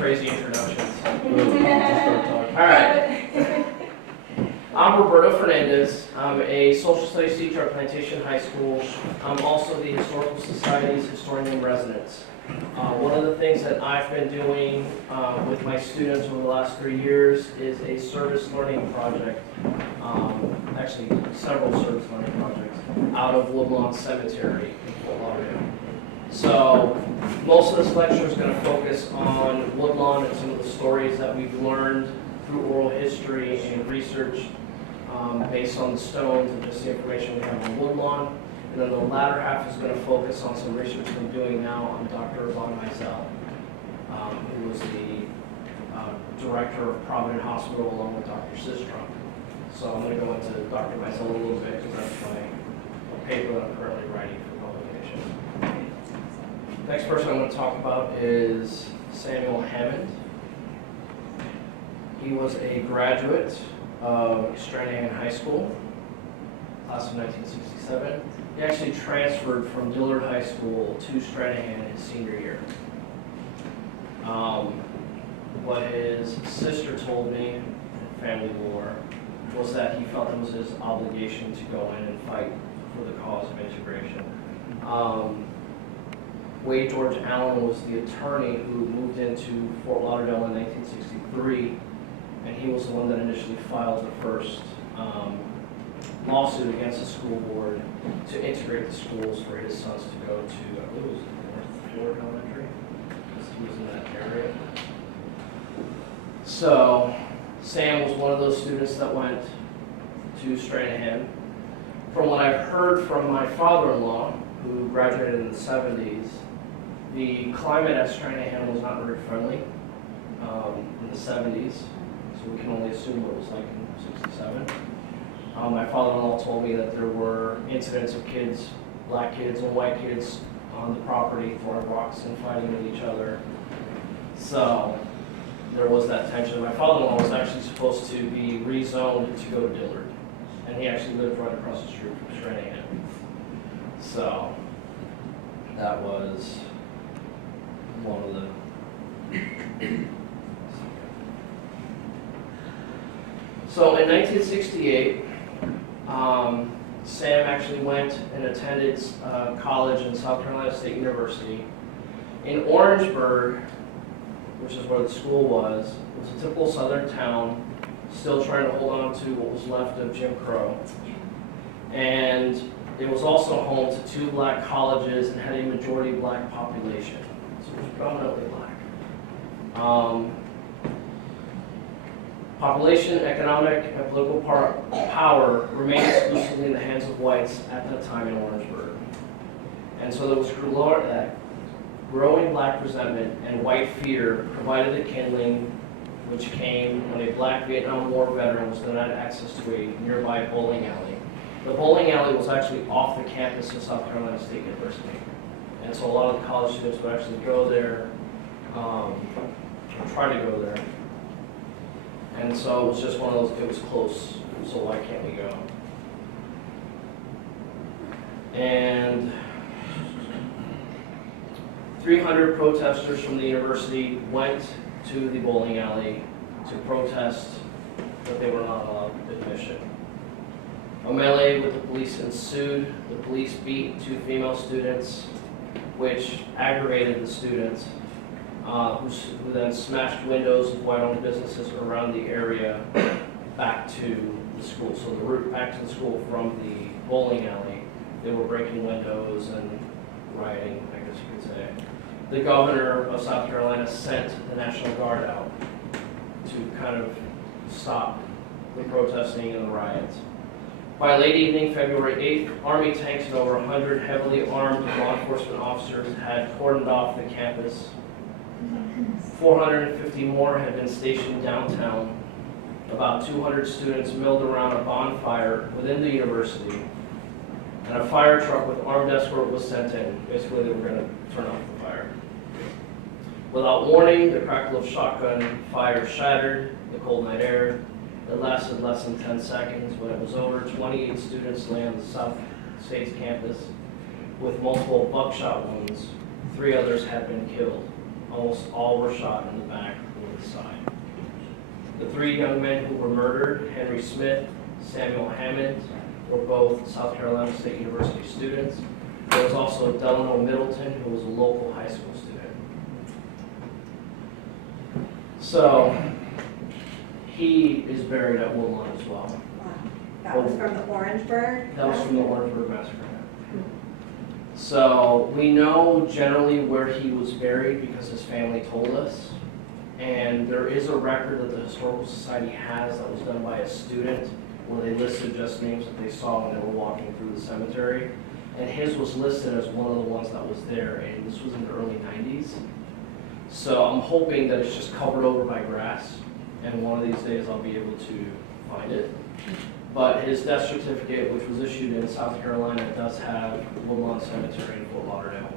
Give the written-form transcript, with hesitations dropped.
crazy introductions. All right. I'm Roberto Fernandez. I'm a social studies teacher at Plantation High School. I'm also the Historical Society's historian in residence. One of the things that I've been doing with my students over the last 3 years is a service learning project, actually several service learning projects, out of Woodlawn Cemetery in Fort Lauderdale. So most of this lecture is going to focus on Woodlawn and some of the stories that we've learned through oral history and research based on the stones and just the information we have on Woodlawn. And then the latter half is going to focus on some research I'm doing now on Dr. Von Meisel, who was the director of Providence Hospital along with Dr. Sistrom. So I'm going to go into Dr. Meisel a little bit because that's my paper that I'm currently writing for publication. Next person I'm going to talk about is Samuel Hammond. He was a graduate of Stranahan High School, class of 1967. He actually transferred from Dillard High School to Stranahan his senior year. What his sister told me, family lore, was that he felt it was his obligation to go in and fight for the cause of integration. Wade George Allen was the attorney who moved into Fort Lauderdale in 1963, and he was the one that initially filed the first lawsuit against the school board to integrate the schools for his sons to go to, I believe it was North Florida Elementary, because he was in that area. So Sam was one of those students that went to Stranahan. From what I've heard from my father-in-law, who graduated in the 70s, the climate at Stranahan was not very friendly in the 70s, so we can only assume what it was like in 67. My father-in-law told me that there were incidents of kids, black kids and white kids on the property throwing rocks and fighting with each other. So there was that tension. My father-in-law was actually supposed to be rezoned to go to Dillard, and he actually lived right across the street from Stranahan. So that was one of the... So in 1968, Sam actually went and attended college in South Carolina State University. In Orangeburg, which is where the school was a typical southern town, still trying to hold on to what was left of Jim Crow. And it was also home to 2 black colleges and had a majority black population. So it was predominantly black. Population, economic, and political power remained exclusively in the hands of whites at that time in Orangeburg. And so there was growing black resentment and white fear provided the kindling, which came when a black Vietnam War veteran was denied access to a nearby bowling alley. The bowling alley was actually off the campus of South Carolina State University. And so a lot of the college students would actually go there, or try to go there. And so it was just one of those, it was close, so why can't we go? And 300 protesters from the university went to the bowling alley to protest that they were not allowed admission. A melee with the police ensued. The police beat 2 female students, which aggravated the students, who then smashed windows of white-owned businesses around the area back to the school. So the route back to the school from the bowling alley, they were breaking windows and rioting, I guess you could say. The governor of South Carolina sent the National Guard out to kind of stop the protesting and the riots. By late evening, February 8th, Army tanks and over 100 heavily armed law enforcement officers had cordoned off the campus. 450 more had been stationed downtown. About 200 students milled around a bonfire within the university, and a fire truck with armed escort was sent in. Basically, they were going to turn off the fire. Without warning, the crackle of shotgun fire shattered the cold night air. It lasted less than 10 seconds. When it was over, 28 students lay on the South State's campus with multiple buckshot wounds. 3 others had been killed. Almost all were shot in the back or the side. The 3 young men who were murdered, Henry Smith, Samuel Hammond, were both South Carolina State University students. There was also Delano Middleton, who was a local high school student. So, he is buried at Woodlawn as well. Wow. That was from the Orangeburg? That was from the Orangeburg Massacre. So, we know generally where he was buried because his family told us. And there is a record that the Historical Society has that was done by a student where they listed just names that they saw when they were walking through the cemetery. And his was listed as one of the ones that was there, and this was in the early 90s. So I'm hoping that it's just covered over by grass, and one of these days I'll be able to find it. But his death certificate, which was issued in South Carolina, does have Woodlawn Cemetery in Fort Lauderdale.